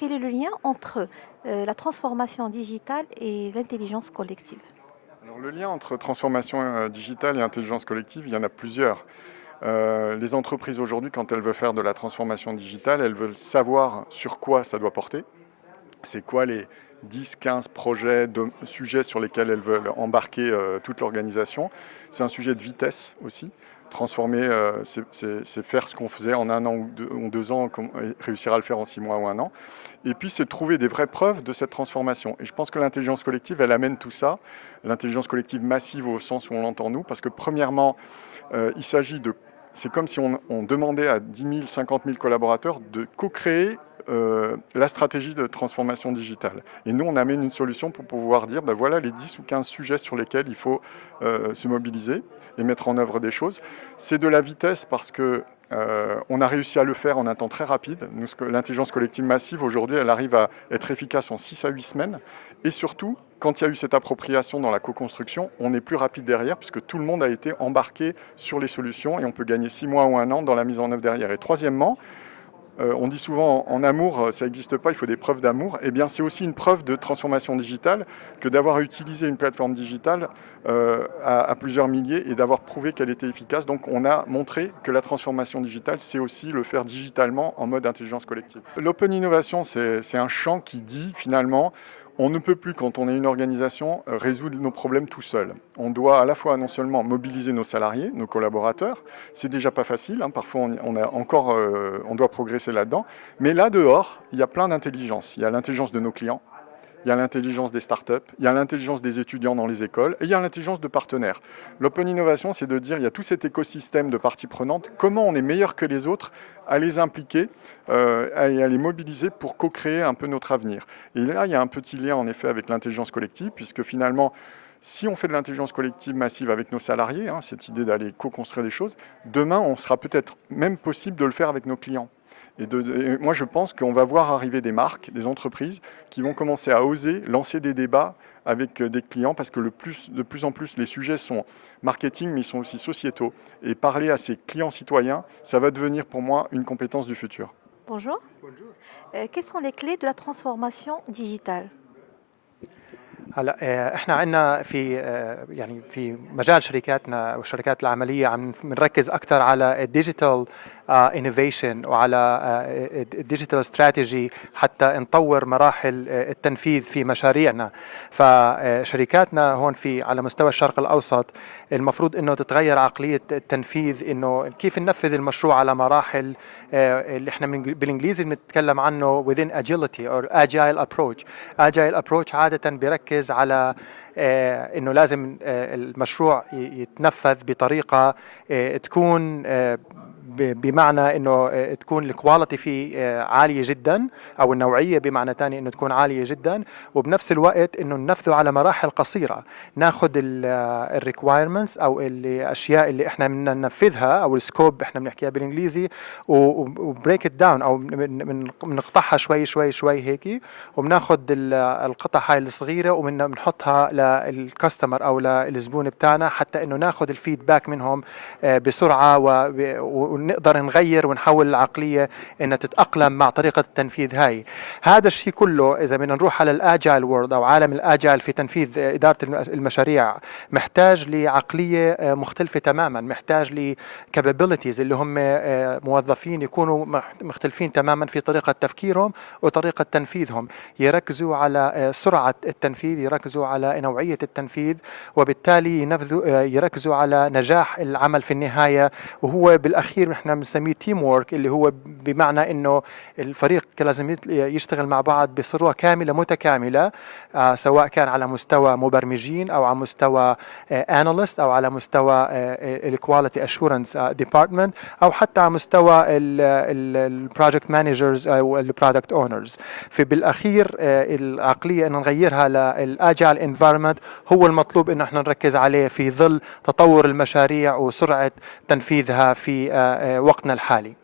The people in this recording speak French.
quel est le lien entre la transformation digitale et l'intelligence collective? Alors, le lien entre transformation digitale et intelligence collective, il y en a plusieurs. Les entreprises aujourd'hui, quand elles veulent faire de la transformation digitale, elles veulent savoir sur quoi ça doit porter. C'est quoi les 10, 15 projets, sujets sur lesquels elles veulent embarquer toute l'organisation. C'est un sujet de vitesse aussi. Transformer, c'est faire ce qu'on faisait en un an ou deux ans, et réussir à le faire en 6 mois ou un an. Et puis, c'est de trouver des vraies preuves de cette transformation. Et je pense que l'intelligence collective, elle amène tout ça. L'intelligence collective massive au sens où on l'entend nous, parce que premièrement, il s'agit de... C'est comme si on demandait à 10 000, 50 000 collaborateurs de co-créer la stratégie de transformation digitale. Et nous, on amène une solution pour pouvoir dire, ben voilà les 10 ou 15 sujets sur lesquels il faut se mobiliser et mettre en œuvre des choses. C'est de la vitesse parce que on a réussi à le faire en un temps très rapide. L'intelligence collective massive, aujourd'hui, elle arrive à être efficace en 6 à 8 semaines. Et surtout, quand il y a eu cette appropriation dans la co-construction, on est plus rapide derrière puisque tout le monde a été embarqué sur les solutions et on peut gagner 6 mois ou un an dans la mise en œuvre derrière. Et troisièmement, on dit souvent en amour, ça n'existe pas, il faut des preuves d'amour. Eh bien, c'est aussi une preuve de transformation digitale que d'avoir utilisé une plateforme digitale à plusieurs milliers et d'avoir prouvé qu'elle était efficace. Donc, on a montré que la transformation digitale, c'est aussi le faire digitalement en mode intelligence collective. L'open innovation, c'est un champ qui dit finalement, on ne peut plus, quand on est une organisation, résoudre nos problèmes tout seul. On doit à la fois non seulement mobiliser nos salariés, nos collaborateurs, c'est déjà pas facile, hein, parfois on doit progresser là-dedans, mais là dehors, il y a plein d'intelligence. Il y a l'intelligence de nos clients, il y a l'intelligence des startups, il y a l'intelligence des étudiants dans les écoles et il y a l'intelligence de partenaires. L'open innovation, c'est de dire il y a tout cet écosystème de parties prenantes, comment on est meilleur que les autres à les impliquer et à les mobiliser pour co-créer un peu notre avenir. Et là, il y a un petit lien en effet avec l'intelligence collective, puisque finalement, si on fait de l'intelligence collective massive avec nos salariés, hein, cette idée d'aller co-construire des choses, demain, on sera peut-être même possible de le faire avec nos clients. Et moi, je pense qu'on va voir arriver des marques, des entreprises qui vont commencer à oser lancer des débats avec des clients parce que de plus en plus, les sujets sont marketing, mais ils sont aussi sociétaux. Et parler à ces clients citoyens, ça va devenir pour moi une compétence du futur. Bonjour. Quelles sont les clés de la transformation digitale? هلا احنا عندنا في يعني في مجال شركاتنا والشركات العمليه عم بنركز اكثر على الديجيتال انوفيشن وعلى الديجيتال استراتيجي حتى نطور مراحل التنفيذ في مشاريعنا. فشركاتنا هون في على مستوى الشرق الاوسط المفروض انه تتغير عقليه التنفيذ، انه كيف ننفذ المشروع على مراحل اللي احنا بالانجليزي بنتكلم عنه within agility or agile approach. agile approach عاده بيركز على انه لازم المشروع يتنفذ بطريقه تكون بمعنى انه تكون الكواليتي فيه عاليه جدا، او النوعيه بمعنى ثاني انه تكون عاليه جدا، وبنفس الوقت انه ننفذه على مراحل قصيره. ناخذ الريكوايرمنتس او الاشياء اللي احنا بدنا ننفذها او السكوب احنا بنحكيها بالانجليزي، وبريك ات داون او بنقطعها شوي شوي شوي هيك، وبناخذ القطع هاي الصغيره وبنحطها للكاستمر او للزبون بتاعنا حتى انه ناخذ الفيدباك منهم بسرعه ونقدر نغير ونحول العقليه انها تتاقلم مع طريقه التنفيذ هاي. هذا الشيء كله اذا بدنا نروح على الاجايل وورد او عالم الاجايل في تنفيذ اداره المشاريع محتاج لعقليه مختلفه تماما، محتاج لكابابيلتيز اللي هم موظفين يكونوا مختلفين تماما في طريقه تفكيرهم وطريقه تنفيذهم، يركزوا على سرعه التنفيذ، يركزوا على نوعيه التنفيذ، وبالتالي يركزوا على نجاح العمل في النهايه. وهو بالاخير نحن بنسميه تيم وورك، اللي هو بمعنى انه الفريق لازم يشتغل مع بعض بصوره كامله متكامله، سواء كان على مستوى مبرمجين او على مستوى اناليست او على مستوى الكواليتي اشورنس ديبارتمنت او حتى على مستوى البروجكت مانجرز او البرودكت اونرز. فبالاخير العقليه ان نغيرها للاجايل انفايرمنت هو المطلوب ان احنا نركز عليه في ظل تطور المشاريع وسرعه تنفيذها في وقتنا الحالي.